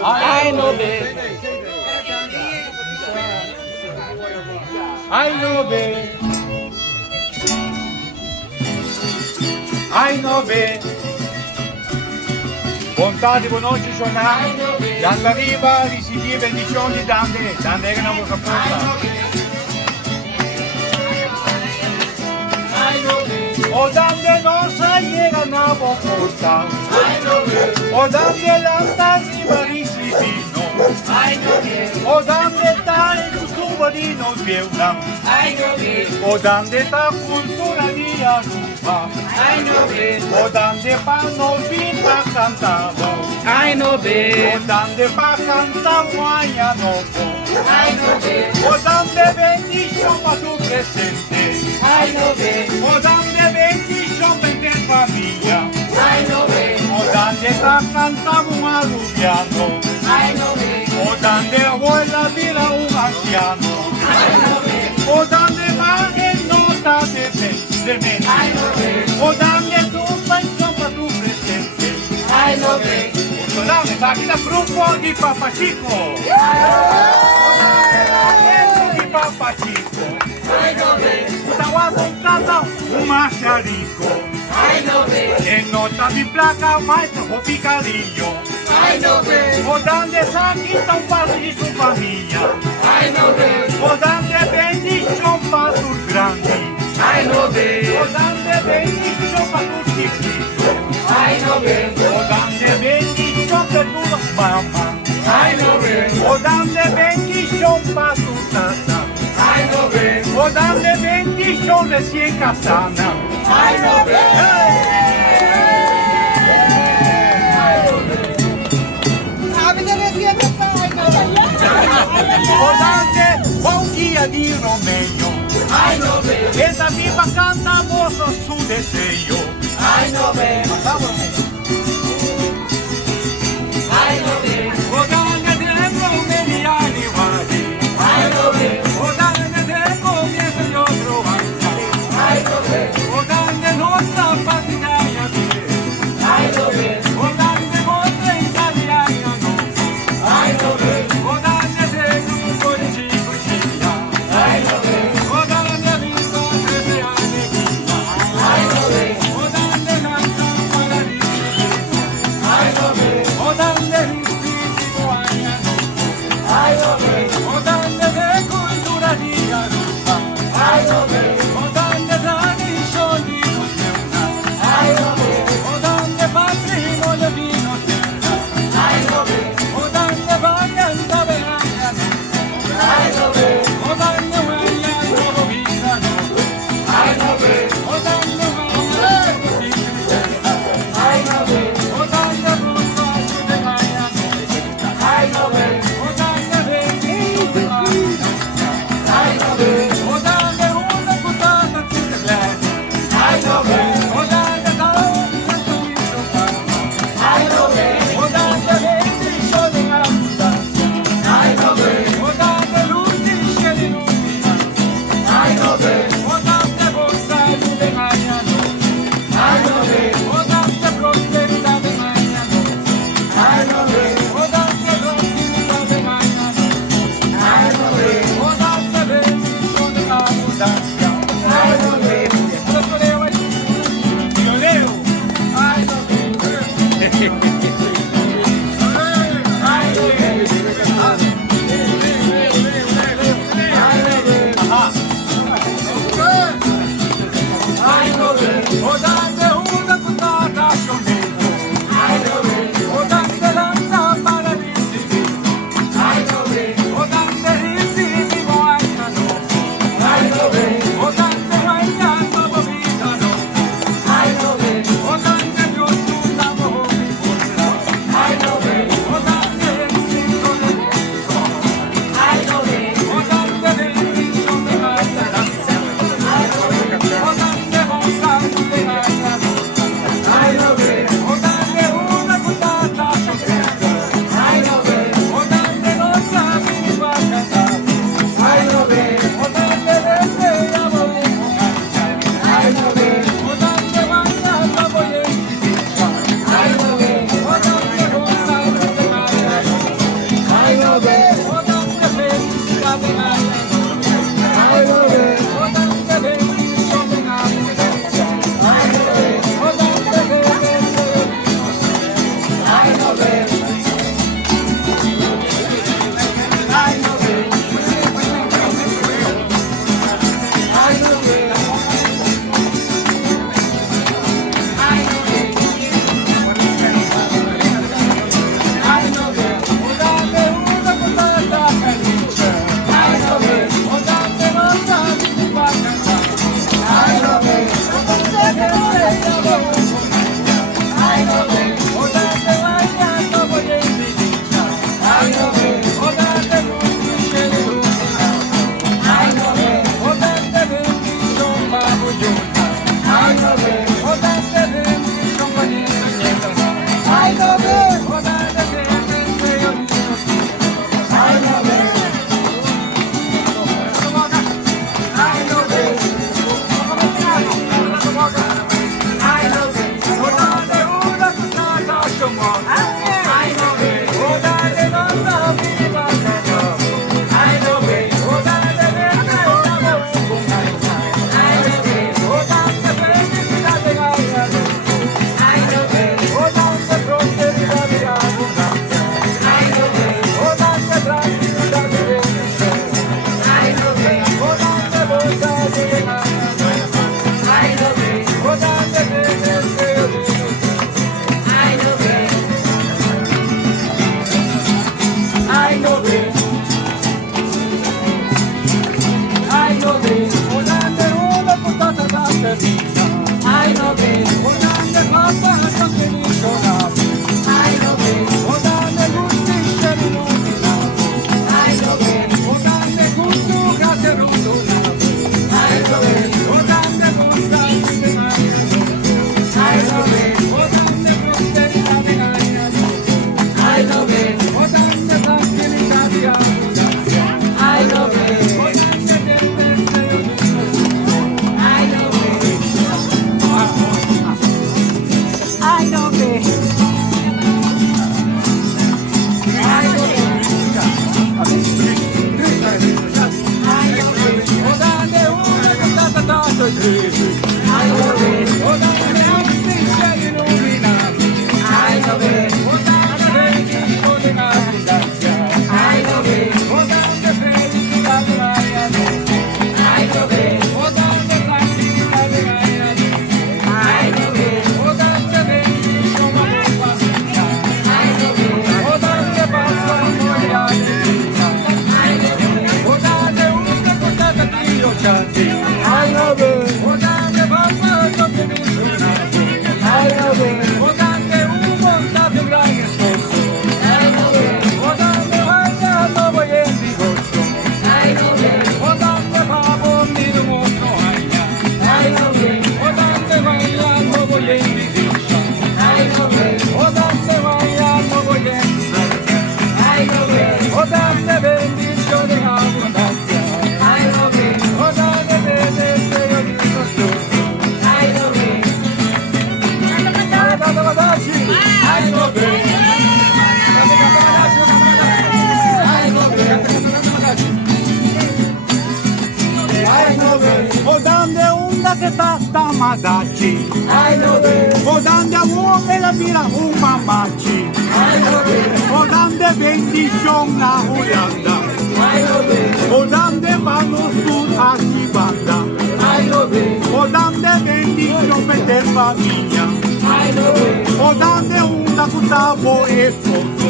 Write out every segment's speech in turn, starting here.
I know be. I know be. I know be. Bontà di conosci suonare, dalla riva risiedi benedizioni dande che non lo porta. O dande non sai llega na porta. O dande l'alta riva risiedino. O dande ta il tubo di non viuna. O dande ta cultura di aruba. O dande pa non vinta cantavo. O dande pa cantavo aia nopo. O dande benedizione pa tu presente. O dande benedizione per te famiglia. O dande ta cantavo a Lubiano. O dande vuoi la villa un anziano. O dande ma che nota de me. O dande tu penso pa tu presente. O dande pa chi la gruppo di Papacico. Di Papacico. Stava con casa un massarico. E nota di placa mai troppo piccarillo. O dande sa chi sta un passo di sua famiglia. O dande benedizione pa sul grandi. O dande benedizione pa tutti Cristo. O dande benedizione per tua mamma. O dande benedizione pa tu tata. O dande benedizione si è casana. O dande buon dia di Romegno. E da viva canta vosso su de seio. O dande dentro mediani vadi. O dande de comienzo io trovanza. O dande nostra partidaia vide. O dande vostra italiana no. O dande de gruppo di Cipria. O dande vinto 13 anni vita. O dande canta cantati. Ai no bene. O dante papà non ti missionati. Ai no bene. O dante un montato grande sposo. Ai no bene. O dante vaglia no voglio di gosto. Ai no bene. O dante papo mi do molto aia. Ai no bene. O dante vaglia no voglio di gosto. Ai no bene. O dante vaglia no voglio di salsa. Ai no bene. O dante benedizione abbondanza. Ai no bene. O dante benedizione di nostro. Ai no bene. Ai no bene. O dande onda che tasta madaci. O dande a uomo e la mira un mamaci. O dande bendición la Holanda. O dande vanno su a Sibanda. O dande bendición per famiglia. O dande onda cutavo e foto.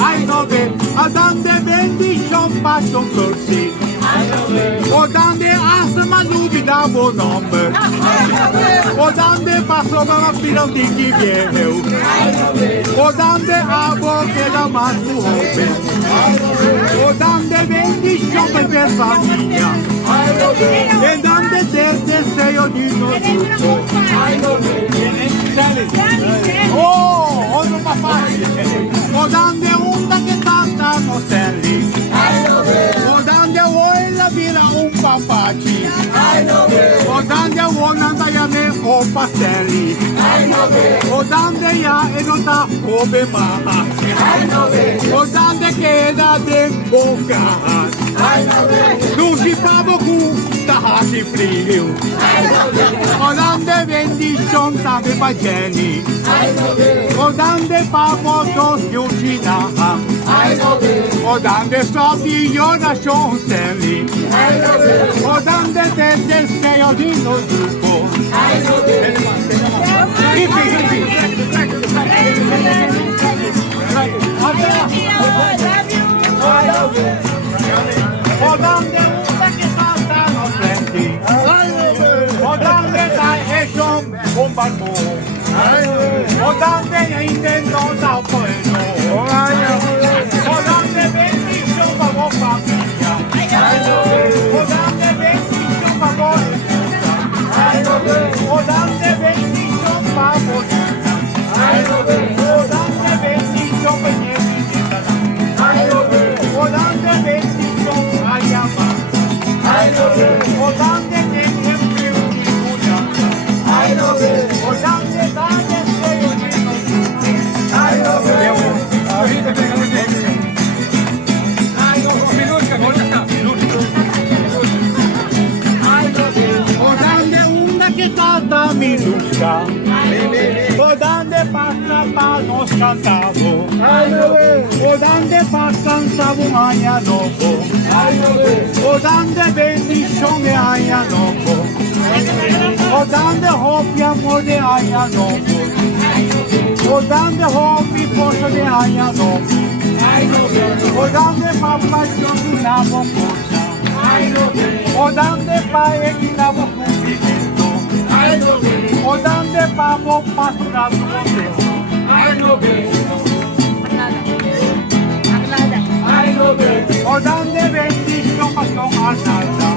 Ai no bene, a dande bendición passo così. O dande asma nubi da buon nome. O dande passo ma la fila di chi viene. O dande abo che la masu hope. O dande bendición per famiglia. E dande te sei ognuno tutto. Oh, non fa facile. O dande onda che cantano stelli. O dande vuoi la vira un papaci. O dande vuoi andare a me o pastelli. O dande ya e non da come mamma. O dande che da de bocca. Non si fa cu da hasi frio. O dande bendición tante pageni. O dande papo to siucina. O dande soldi io da stelli. O dande te sei odino gruppo. O dande una che saltano prendi. O dande dai e son un barbone. O dande e intendo da bueno. O dande bendición pa vo famiglia. O dande bendición pa vo o dande bendición pa vo o dande bendición pa niente. O dande bendición a llama. O dande che sempre o dande dande sei ognuno. O dande una che tata mi lusca. O dande passa pa nos cantavo. O dande pa cantavo aia dopo. O dande bendición de aia dopo. O dande hopi amor de aia dopo. O dande hopi posto de aia dopo. O dande pa passione di una cosa. O dande pa e chi la vo complimento. O dande pa vo passato contento. O dande bendición pa son alzata.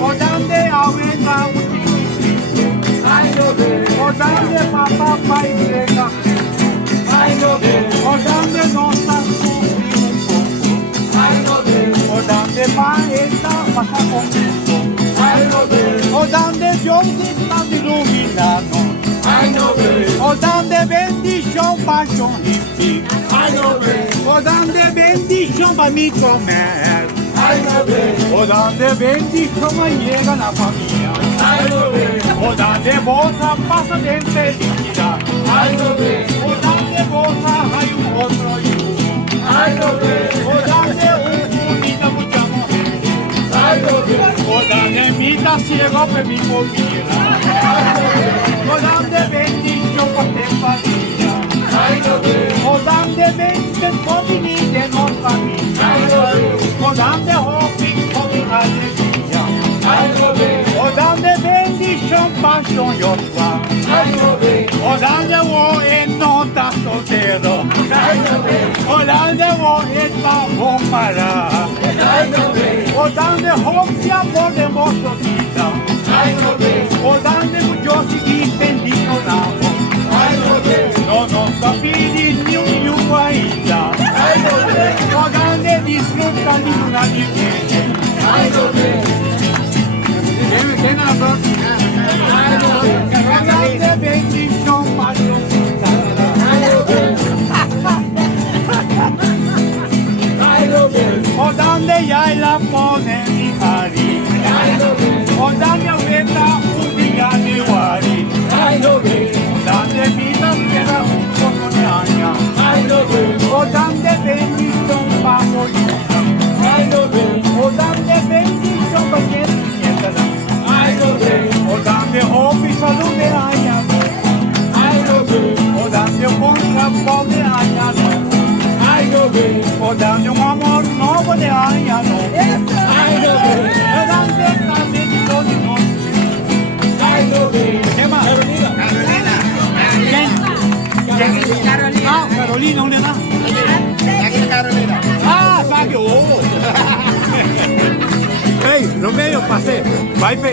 O dande aumenta utilizzo. O dande papà pa impresa. O dande nostra o dande pa esta passa contento. O dande Dios sta illuminato. O dande bendición pa son hippie. O dande bendición pa mi comer. O dande bendición ma llega la familia. O dande bolsa pasa de felicidad. O dande bolsa hay un otro yugo. O dande un vida mucha mujer. O dande vida ciego per mi comida. O dande bendición pa te familia. O dande bendición pa mi de nos familia. o etva bombara. O dande hopsia bode mosto kita. O dande bujosi di pendino namo. No sapidi ni un ainda. O dande disfruta di una divina. O dande bendición paso. O dande ya la pone mi hari. O dande aumenta un día de wari. O dande vida queda un poco de aña. O dande bendición pa morir. O dande bendición pa que sienta. O dande hope y salud de aña. O dande un buen trabajo de aña. O dande un amor nuevo de año. O dande también de noche. ¿Qué más? Carolina. Ah, Carolina, ¿dónde está? Aquí está Carolina. Ah, Fabio. Hey, Romeo, pasé. Bye, pe.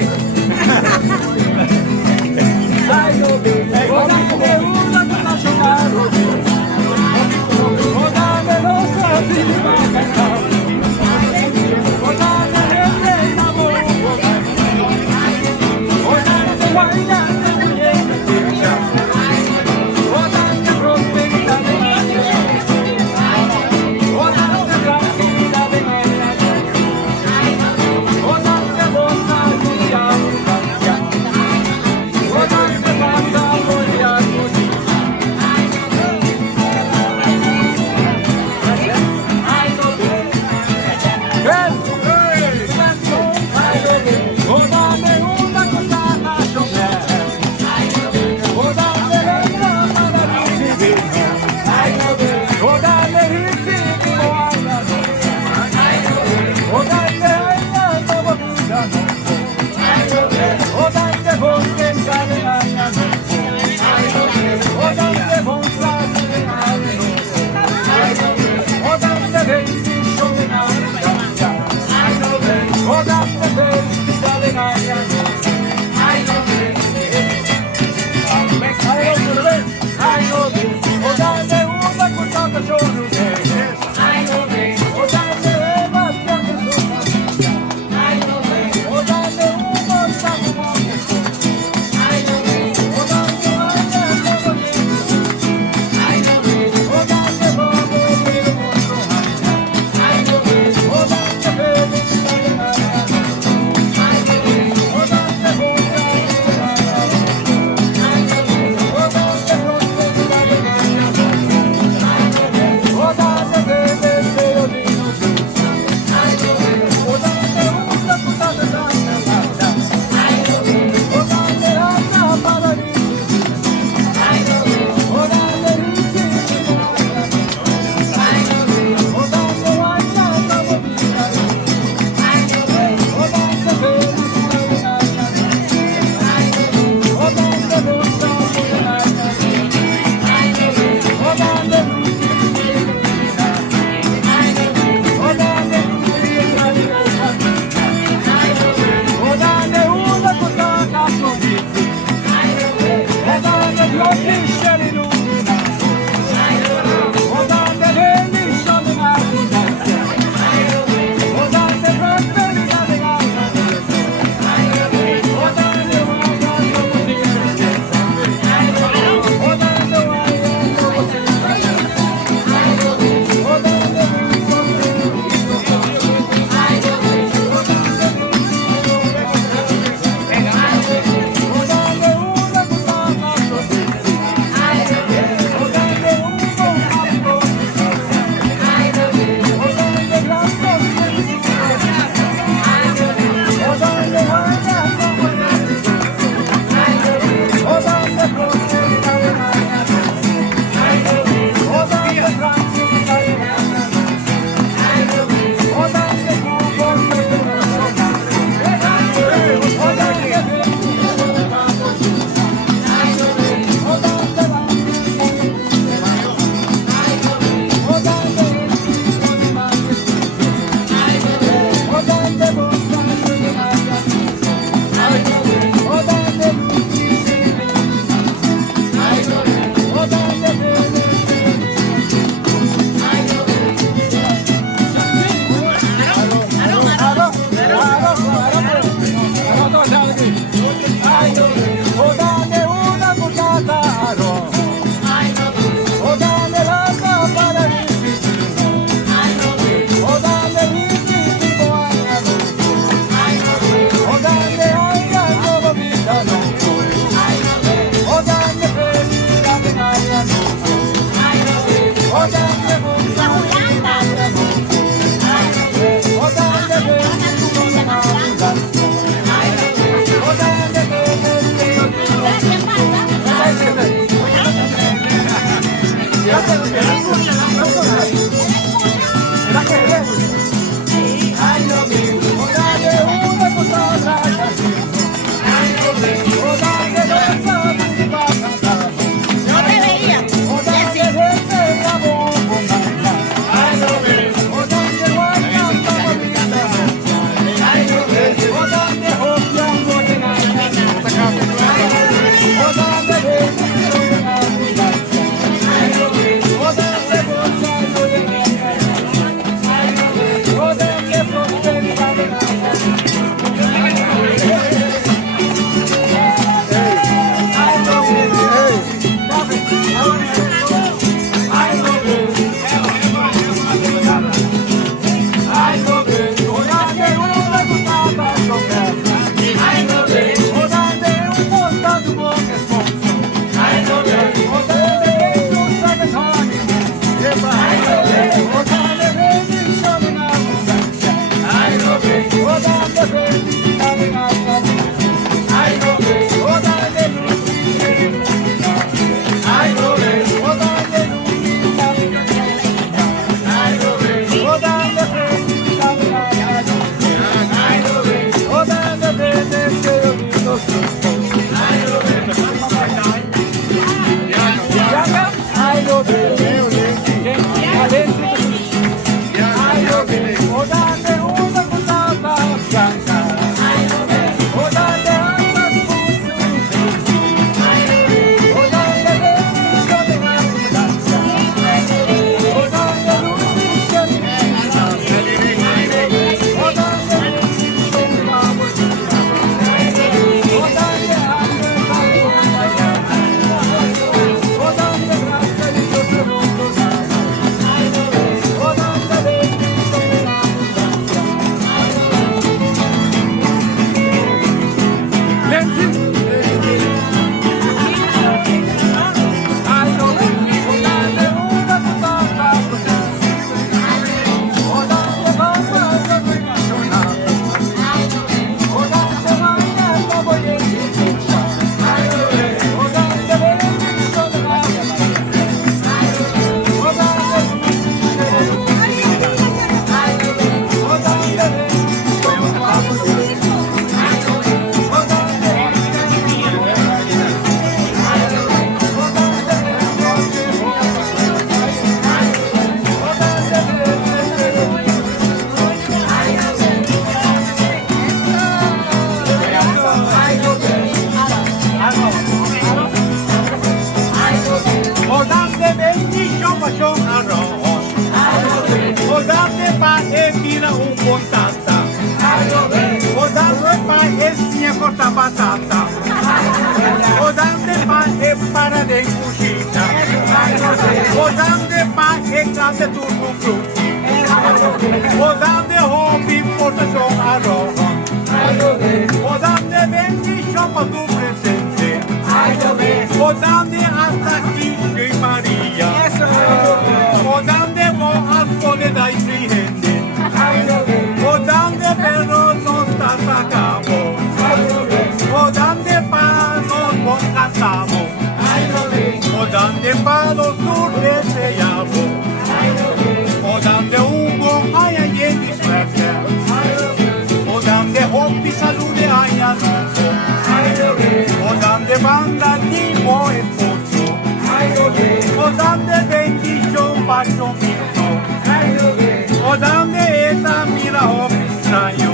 bambina un contata. O dando pa e sia corta batata. O dando pa e para de cucina. O dando pa e cante turbo frutti. O dando hobby porta son arroz. O dando vendi shoppa tu presente. O dando hasta Kishu Maria. O dando mo al sole dai frihende. O dando però non sta a capo. O dando pa non buon cantavo. O dando pa lo surde seiamo. O dando un buon aia ieri sveglia. O dando hobby salute aia noto. O dando banda di mo e pozzo. O dando vendi un bacio mio. O dando eta mira hobby strano.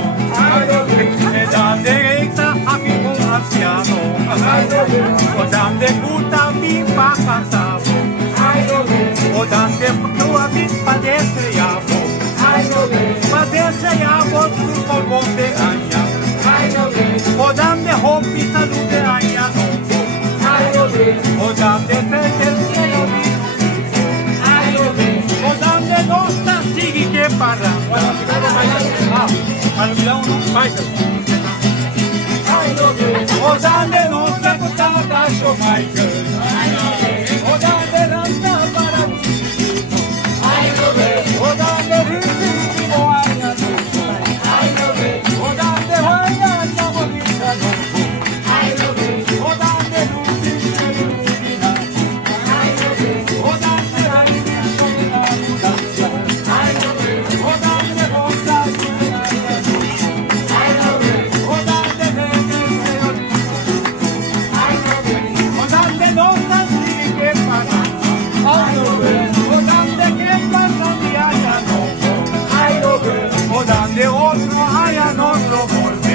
E dando eta abi un anziano. O dando puta bimba cantavo. O dando tua bimba deseiamo. Ma deseiamo tu col monte agna. O dando hobby salute agna noto. O dando fete cielo o dando nostra sigi che parla. Al Milano non fai. O dando nostra cotata show Michael. O dando ranta para o dando ritmo aia. O dando aia no bonita no. O dando lumina. O dando aria sola. O dando cosa o dando o dando nonna si che parla. O dando che parla di aia no. O dando otro aia nostro forte.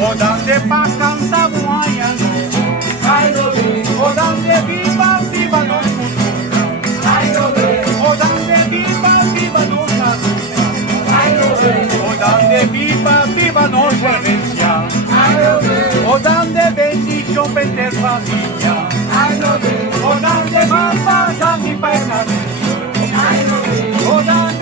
O dando pa cantavo aia no. O dando viva viva non cultura. O dando viva viva non natura. O dando viva non Valencia. O dando bendición per famiglia. O dando mamma santi per la o dando